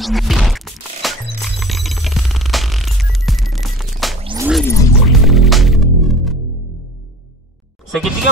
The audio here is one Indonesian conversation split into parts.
Segitiga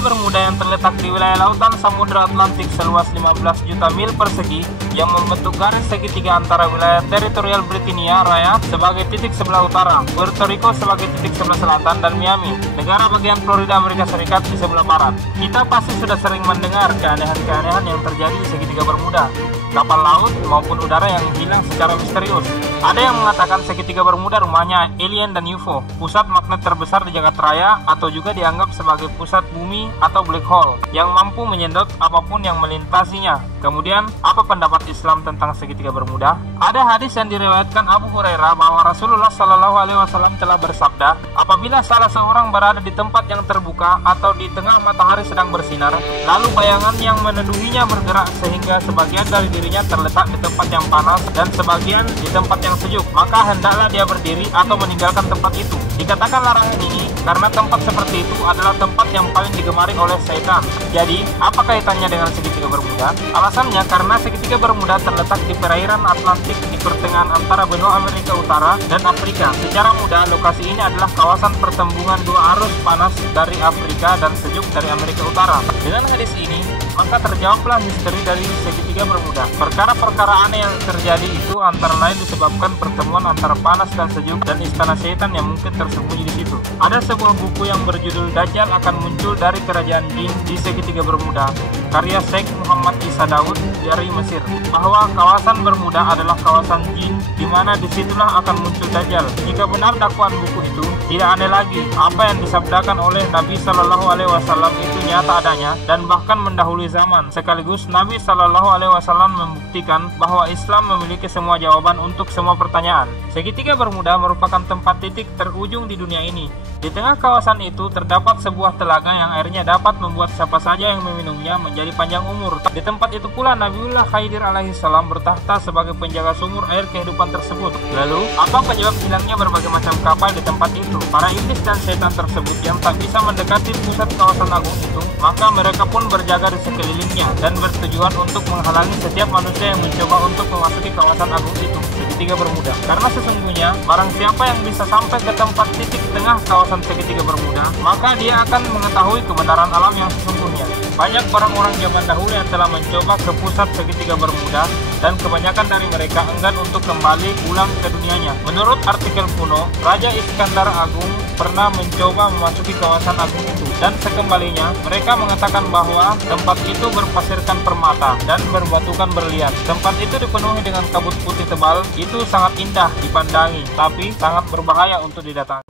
Bermuda yang terletak di wilayah lautan Samudra Atlantik seluas 15 juta mil persegi yang membentuk garis segitiga antara wilayah teritorial Britania Raya sebagai titik sebelah utara, Puerto Rico sebagai titik sebelah selatan, dan Miami, negara bagian Florida Amerika Serikat di sebelah barat. Kita pasti sudah sering mendengar keanehan-keanehan yang terjadi di segitiga Bermuda, kapal laut maupun udara yang hilang secara misterius. Ada yang mengatakan segitiga Bermuda rumahnya alien dan UFO, pusat magnet terbesar di jagat raya, atau juga dianggap sebagai pusat bumi atau black hole yang mampu menyedot apapun yang melintasinya. Kemudian, apa pendapat Islam tentang segitiga Bermuda? Ada hadis yang diriwayatkan Abu Hurairah bahwa Rasulullah Shallallahu Alaihi Wasallam telah bersabda, apabila salah seorang berada di tempat yang terbuka atau di tengah matahari sedang bersinar, lalu bayangan yang meneduhinya bergerak sehingga sebagian dari dirinya terletak di tempat yang panas dan sebagian di tempat yang sejuk, maka hendaklah dia berdiri atau meninggalkan tempat itu. Dikatakan larangan ini karena tempat seperti itu adalah tempat yang paling digemari oleh setan. Jadi, apa kaitannya dengan segitiga Bermuda? Alasannya karena segitiga Bermuda terletak di perairan Atlantik di pertengahan antara benua Amerika Utara dan Afrika. Secara mudah, lokasi ini adalah kawasan pertembungan dua arus panas dari Afrika dan sejuk dari Amerika Utara. Dengan hadis ini, maka terjawablah misteri dari segitiga Bermuda. Perkara-perkara aneh yang terjadi itu antara lain disebabkan pertemuan antara panas dan sejuk dan istana setan yang mungkin tersembunyi di situ. Ada sebuah buku yang berjudul Dajjal akan muncul dari kerajaan jin di segitiga Bermuda, karya Syekh Muhammad Isa Daud dari Mesir, bahwa kawasan Bermuda adalah kawasan jin di mana disitulah akan muncul Dajjal. Jika benar dakwaan buku itu, tidak aneh lagi apa yang disabdakan oleh Nabi Shallallahu Alaihi Wasallam itu nyata adanya dan bahkan mendahului zaman. Sekaligus Nabi Shallallahu Alaihi Wasallam membuktikan bahwa Islam memiliki semua jawaban untuk semua pertanyaan. Segitiga Bermuda merupakan tempat titik terujung di dunia ini. Di tengah kawasan itu terdapat sebuah telaga yang airnya dapat membuat siapa saja yang meminumnya menjadi panjang umur. Di tempat itu pula Nabiullah Khidir alaihissalam bertahta sebagai penjaga sumur air kehidupan tersebut. Lalu, apa penyebab hilangnya berbagai macam kapal di tempat itu? Para iblis dan setan tersebut yang tak bisa mendekati pusat kawasan agung itu, maka mereka pun berjaga di sekelilingnya dan bertujuan untuk menghalangi setiap manusia yang mencoba untuk memasuki kawasan agung itu, segitiga Bermuda. Karena sesungguhnya, barang siapa yang bisa sampai ke tempat titik tengah kawasan segitiga Bermuda, maka dia akan mengetahui kebenaran alam yang sesungguhnya. Banyak orang-orang zaman dahulu yang telah mencoba ke pusat segitiga Bermuda dan kebanyakan dari mereka enggan untuk kembali pulang ke dunianya. Menurut artikel kuno, Raja Iskandar Agung pernah mencoba memasuki kawasan agung itu, dan sekembalinya mereka mengatakan bahwa tempat itu berpasirkan permata dan berbatukan berlian. Tempat itu dipenuhi dengan kabut putih tebal. Itu sangat indah dipandangi, tapi sangat berbahaya untuk didatangi.